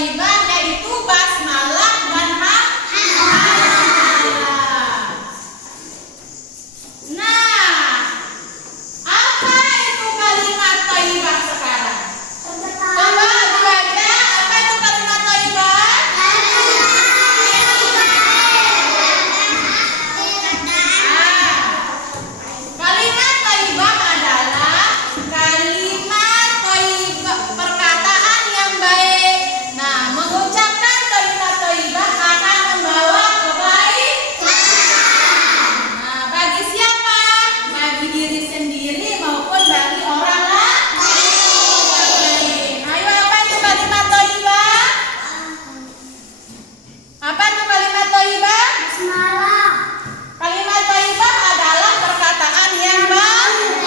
Thayyibah, yaitu basmalah dan hamdalah. Nah, apa itu kalimat thayyibah sekarang? Coba dibaca, apa itu kalimat thayyibah? Kalimat thayyibah adalah kalimat thayyibah, perkataan yang baik. Nah, mengucapkan kalimat thayyibah akan membawa kebaikan. Nah, bagi siapa? Bagi diri sendiri maupun bagi orang lain. Ayo, apa itu kalimat thayyibah? Apa itu kalimat thayyibah? Kalimat thayyibah adalah perkataan yang baik.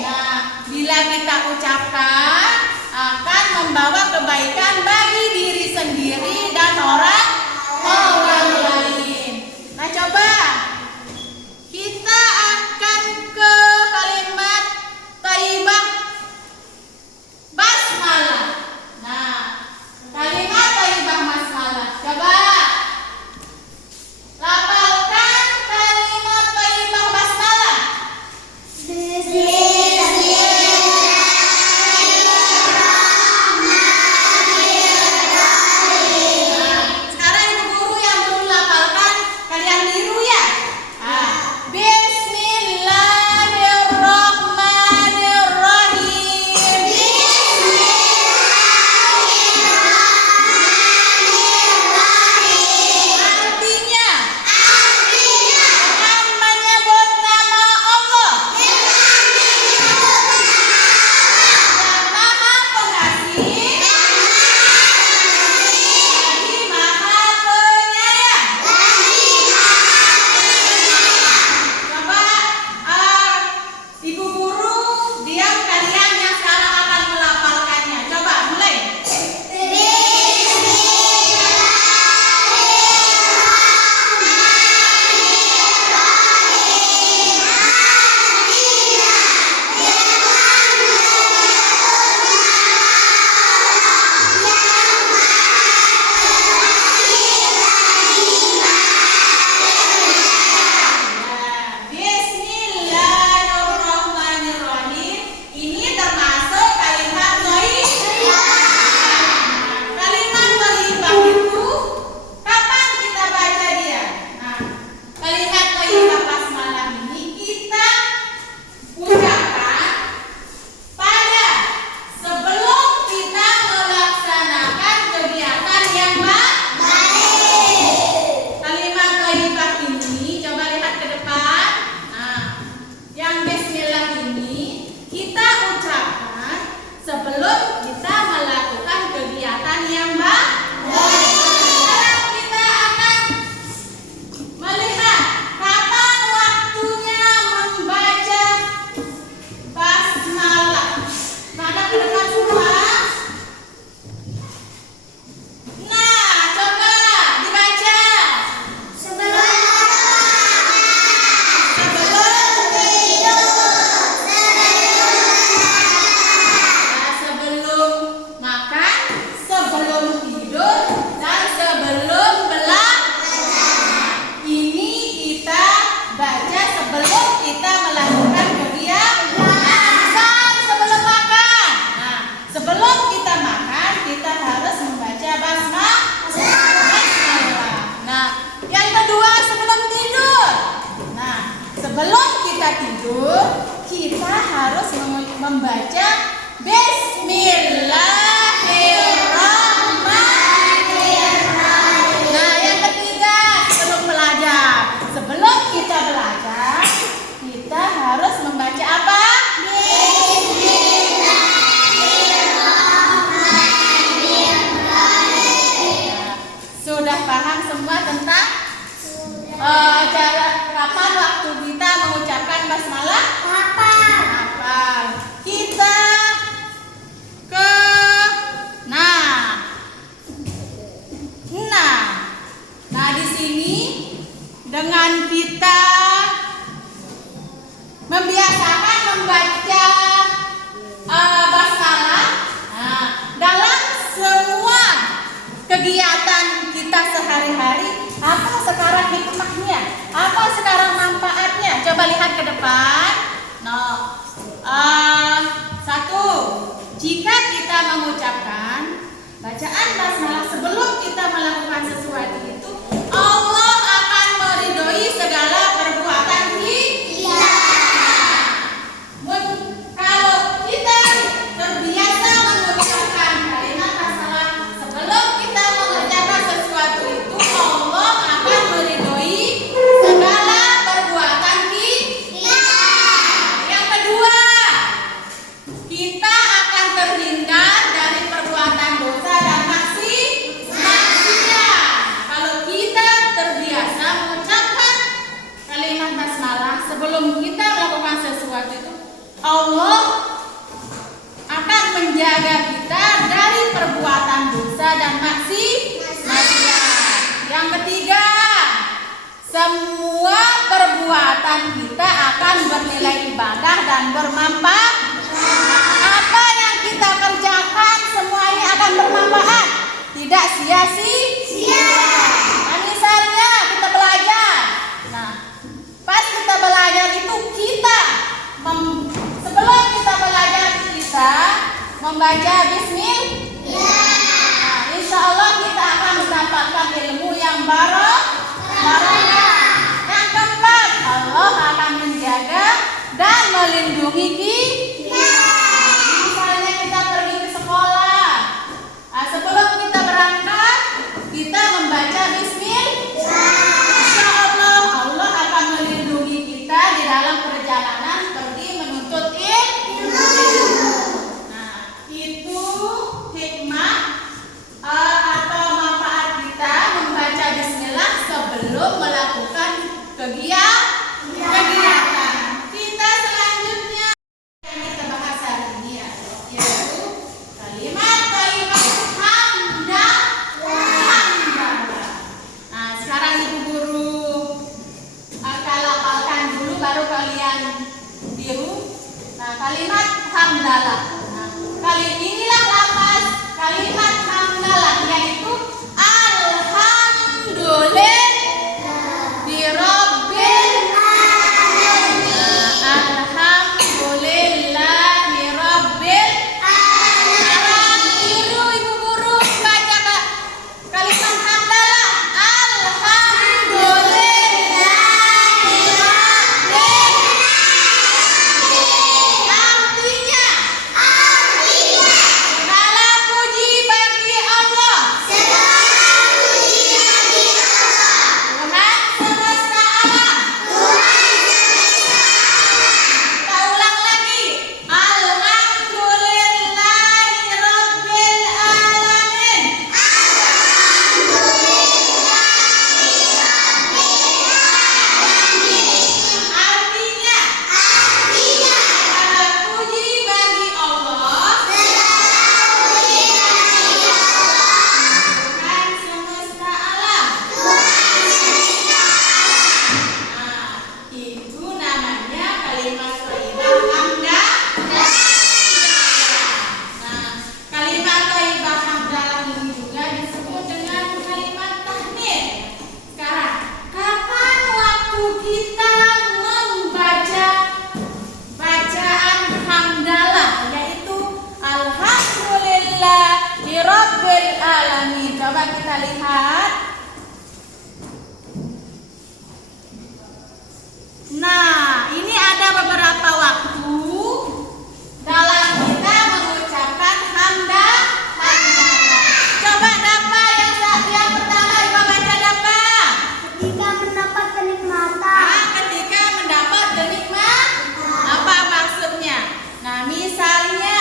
Nah, bila kita ucapkan akan membawa kebaikan bagi diri sendiri dan orang lain. Nah, coba kita akan ke kalimat thayyibah basmalah. Nah, kalimat thayyibah basmalah. Coba lafalkan kalimat thayyibah basmalah. Sekarang ibu guru yang belum lafalkan, kalian niru ya. Bismillahirrahmanirrahim. Artinya dengan menyebut nama Allah yang Maha Pengasih lagi Maha Penyayang. Coba ibu guru diam, kalian yang sekarang akan melafalkannya. Coba mulai. Bismillahirrahmanirrahim. Ini termasuk kalimat thayyibah. Kalimat thayyibah itu kapan kita baca dia? Nah, kalimat thayyibah basmalah ini kita ucapkan pada sebelum kita melaksanakan kegiatan yang baik. Kalimat thayyibah ini coba lihat ke depan. Nah, yang bismillah ini kita ucapkan sebelum kita melakukan kegiatan yang baik. Sekarang kita akan melihat kapan waktunya membaca basmalah. Pada ke depan semua. Nah, coba dibaca. Sebelum tidur. Nah, sebelum makan, sebelum tidur, dan sebelum ini kita baca sebelum kita melakukan kegiatan. Misal sebelum makan. Nah, sebelum kita makan, kita harus membaca basmalah. Nah, yang kedua sebelum tidur. Nah, sebelum kita tidur, kita harus membaca Bismillahirrahmanirrahim. Nah, yang ketiga sebelum belajar. Sebelum kita belajar, kita harus membaca apa? Sudah paham semua tentang cara kapan waktu kita mengucapkan basmalah? Hafal. Kita ke sehari-hari. Apa sekarang hikmahnya? Apa sekarang manfaatnya? Coba lihat ke depan. Satu, jika kita mengucapkan bacaan basmalah sebelum kita melakukan sesuatu itu, Allah akan meridhoi segala perbuatan kita. Kalau kita terbiasa mengucapkan kalimat basmalah sebelum kita mengerjakan sesuatu itu, Allah akan meridhoi segala perbuatan kita. Yang kedua, kita akan terhindar dari perbuatan dosa dan maksiat. Kalau kita terbiasa mengucapkan kalimat basmalah sebelum kita melakukan sesuatu itu, Allah akan menjaga kita dari perbuatan dosa dan maksiat. Yang ketiga, semua perbuatan kita akan bernilai ibadah dan bermanfaat. Apa yang kita kerjakan semuanya akan bermanfaat, tidak sia-sia. Misalnya kita belajar. Nah, pas kita belajar itu sebelum kita belajar kita membaca bismillah. Nah, insya Allah kita akan mendapatkan ilmu yang barokah. Yang keempat, Allah akan menjaga dan melindungi kita. Misalnya kita pergi ke sekolah, sebelum kita berangkat kita membaca bismillah. Insya Allah Allah akan melindungi kita di dalam perjalanan pergi menuntut ilmu. Nah, itu hikmah atau manfaat kita membaca bismillah sebelum melakukan kegiatan. Kita selanjutnya yang kita bahas hari ini yaitu kalimat hamdalah. Nah, sekarang Ibu Guru akan lafalkan dulu baru kalian tiru. Nah, kalimat hamdalah. Nah, kali inilah lafaz kalimat hamdalah, yaitu alhamdulillah birabbil alamin. Alhamdulillahirabbil alamin. Tiru Ibu Guru baca kalimat hamdalah. Alhamdulillahirabbil alamin. Artinya segala puji bagi Allah. Tuhan semesta alam. Kita ulang lagi. Alhamdulillahirabbil alamin. Artinya segala puji bagi Allah. Tuhan semesta alam. Nah, itu namanya kalimat thayyibah hamdalah. Nah, kalimat thayyibah hamdalah ini juga disebut dengan kalimat tahmid. Sekarang, kapan waktu kita membaca bacaan hamdalah, yaitu alhamdulillahirabbil alamin? Coba kita lihat. Nah, ini ada beberapa waktu dalam kita mengucapkan hamdalah. Coba Dapa yang pertama, Ibu baca Dapa. Ketika mendapat kenikmatan, Ketika mendapat kenikmatan. Apa maksudnya? Nah, misalnya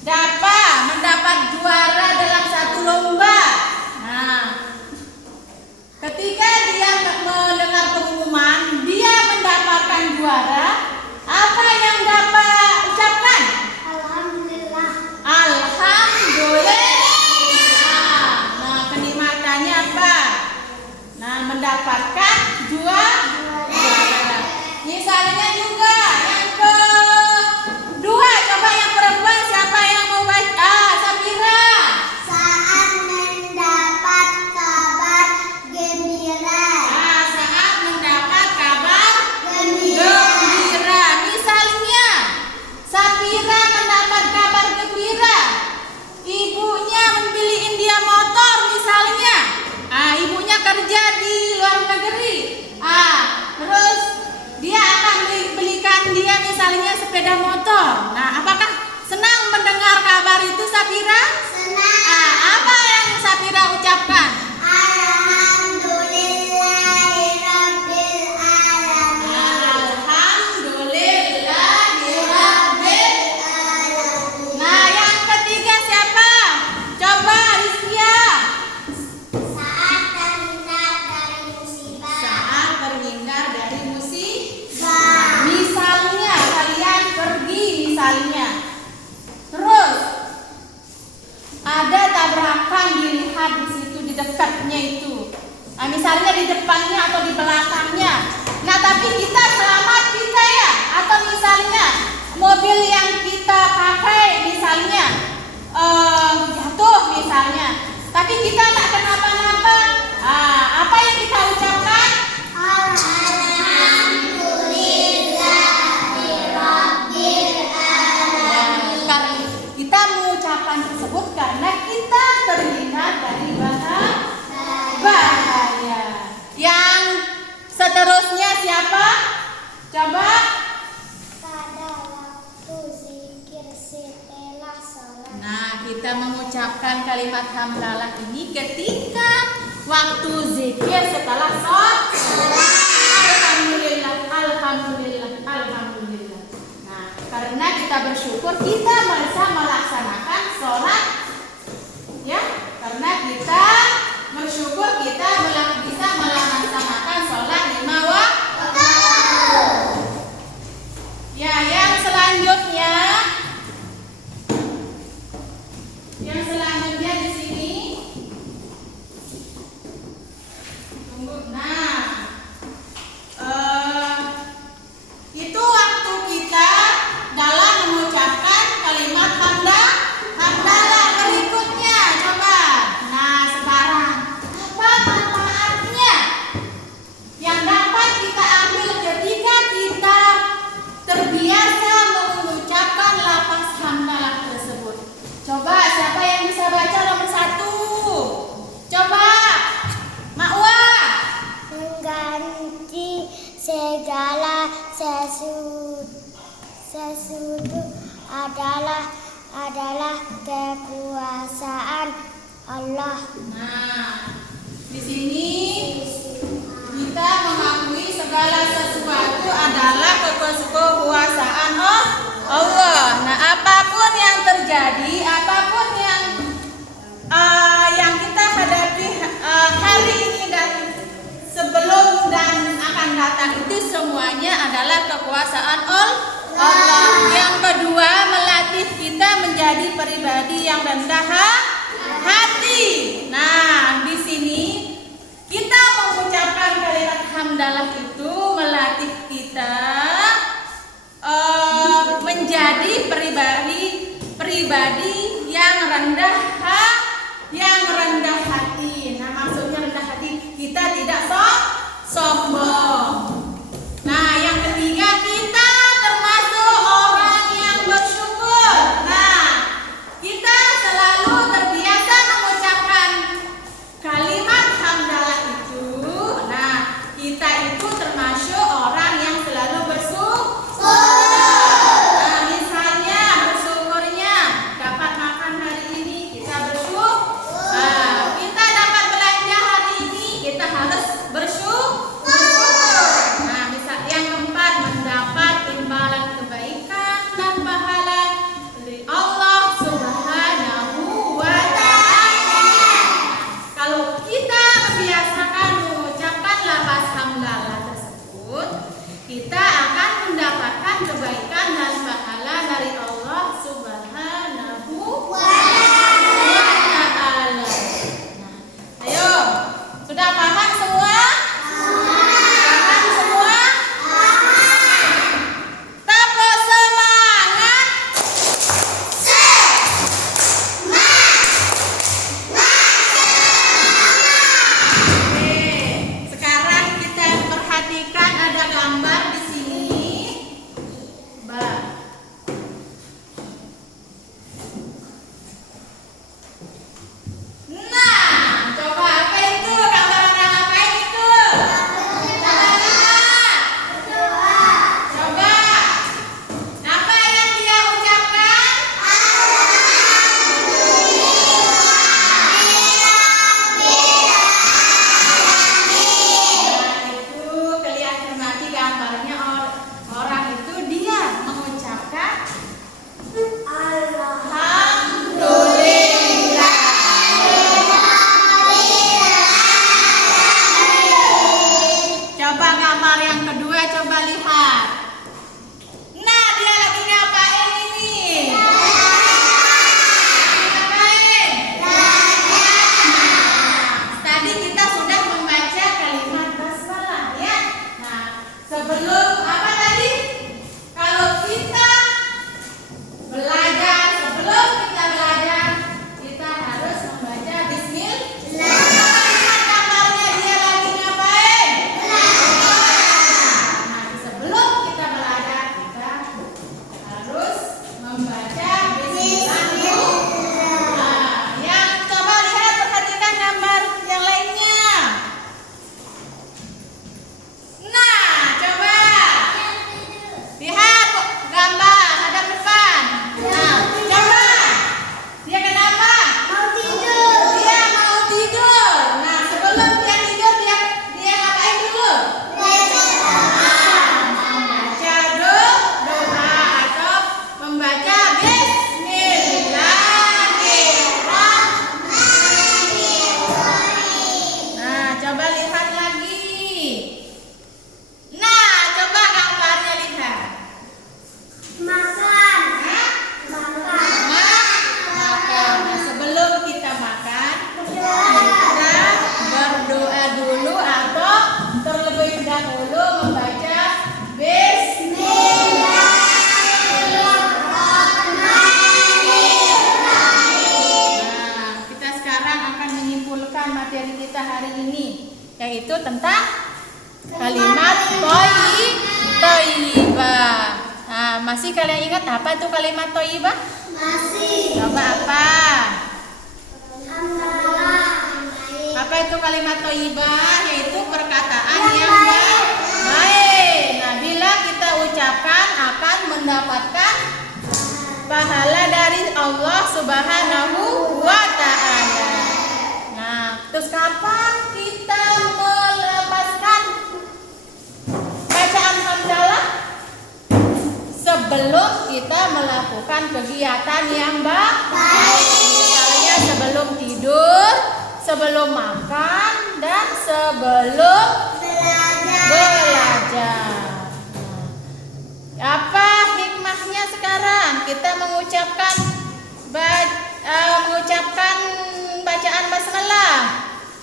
Dapa mendapat juara dalam satu lomba. Nah, ketika dia mendengar pengumuman dia mendapatkan juara, apa yang dapat ucapkan? alhamdulillah. Alhamdulillah. Nah, kenikmatannya apa? Nah, mendapatkan juara. Misalnya juga yang kedua, coba yang perempuan siapa yang mau baca? Safira. Saat mendapat kabar misalnya di depannya atau di belakangnya. Nah, tapi kita selamat kita ya, atau misalnya mobil yang kita pakai misalnya jatuh misalnya, tapi kita tak kenapa-napa. Apa yang kita ucapkan? Kita mengucapkan tersebut karena kita terhindar dari bahaya. Yang seterusnya siapa? Coba. Pada waktu zikir setelah sholat. Nah, kita mengucapkan kalimat hamdalah ini ketika waktu zikir setelah sholat. Alhamdulillah, alhamdulillah, alhamdulillah. Nah, karena kita bersyukur kita bisa melaksanakan sholat, ya. Karena kita bersyukur kita bisa melaksanakan sholat 5 waktu. Ya, yang selanjutnya. Yang selanjutnya di sini. Tunggu. Nah, itu waktu kita dalam mengucapkan kalimat hamdalah berikutnya. Coba. Nah, sekarang apa manfaatnya yang dapat kita ambil ketika kita terbiasa mengucapkan lafaz hamdalah tersebut? Coba siapa yang bisa baca nomor 1? Coba Makwa. Mengganti segala sesuatu adalah kekuasaan Allah. Nah, di sini kita mengakui segala sesuatu adalah kekuasaan Allah. Nah, apapun yang terjadi, apapun yang kita hadapi hari ini dan sebelum dan akan datang itu semuanya adalah kekuasaan Allah. Yang kedua, melatih kita menjadi pribadi yang rendah hati. Nah, di sini kita mengucapkan kalimat hamdalah itu melatih kita menjadi pribadi yang rendah hati. Nah, maksudnya rendah hati kita tidak sombong. Nah, yang ketiga kita termasuk orang yang bersyukur. Nah, kita selalu terbiasa mengucapkan kalimat hamdalah itu. Nah, kita itu termasuk orang yang selalu bersyukur. Nah, misalnya bersyukur yaitu tentang kalimat thayyibah. Nah, masih kalian ingat apa itu kalimat thayyibah? Masih. Coba apa? Hamdalah. Apa itu kalimat thayyibah? Yaitu perkataan yang baik. Nah, bila kita ucapkan akan mendapatkan pahala dari Allah Subhanahu wa ta'ala. Nah, terus kapan kita melepaskan bacaan hamdalah? Sebelum kita melakukan kegiatan yang baik. Misalnya sebelum tidur, sebelum makan, dan sebelum belajar. Apa hikmahnya sekarang kita mengucapkan bacaan basmalah?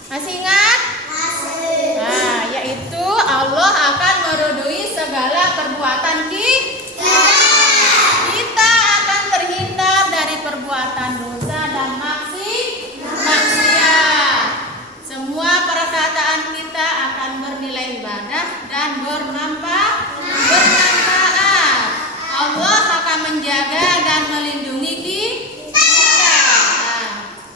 Masih ingat? Masih. Nah, yaitu Allah akan meridhoi segala perbuatan kita akan terhindar dari perbuatan dosa dan maksiat. Semua perkataan kita akan bernilai ibadah dan bermanfaat. Allah akan menjaga dan melindungi kita.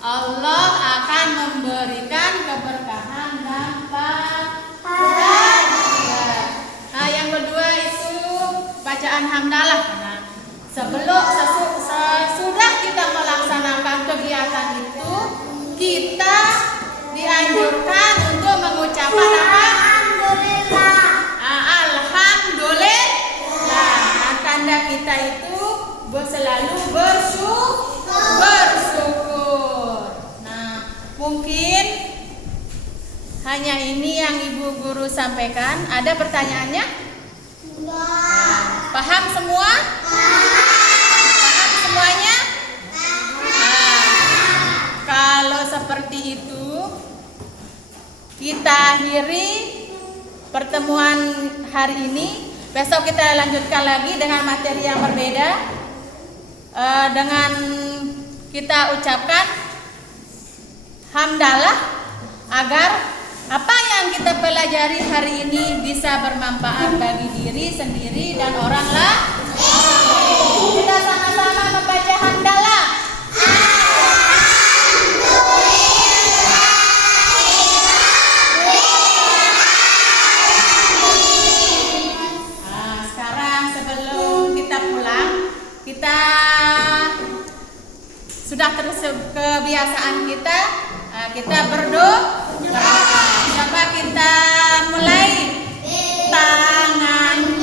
Allah akan memberikan keberkahan dan pahala. Nah, yang kedua itu bacaan hamdalah. Nah, sesudah kita melaksanakan kegiatan itu, kita dianjurkan untuk mengucapkan apa? Alhamdulillah. Nah, tanda kita itu selalu bersyukur. Nah, mungkin hanya ini yang Ibu Guru sampaikan. Ada pertanyaannya? Paham semua? Paham semuanya? Kalau seperti itu, kita akhiri pertemuan hari ini. Besok kita lanjutkan lagi dengan materi yang berbeda. Dengan kita ucapkan hamdalah agar apa yang kita pelajari hari ini bisa bermanfaat bagi diri sendiri dan orang lain. Kita sama-sama membaca hamdalah. Nah, sekarang sebelum kita pulang, kita sudah kebiasaan kita berdoa. Coba kita mulai. Tangan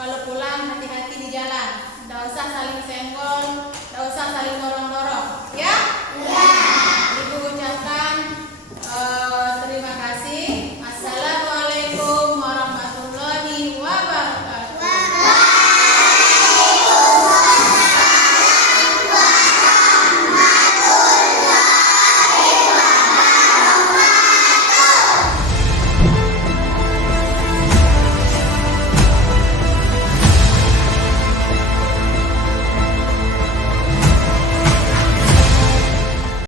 Kalau pulang hati-hati di jalan. Nggak usah saling senggol, nggak usah saling dorong-dorong. Ya? Ya.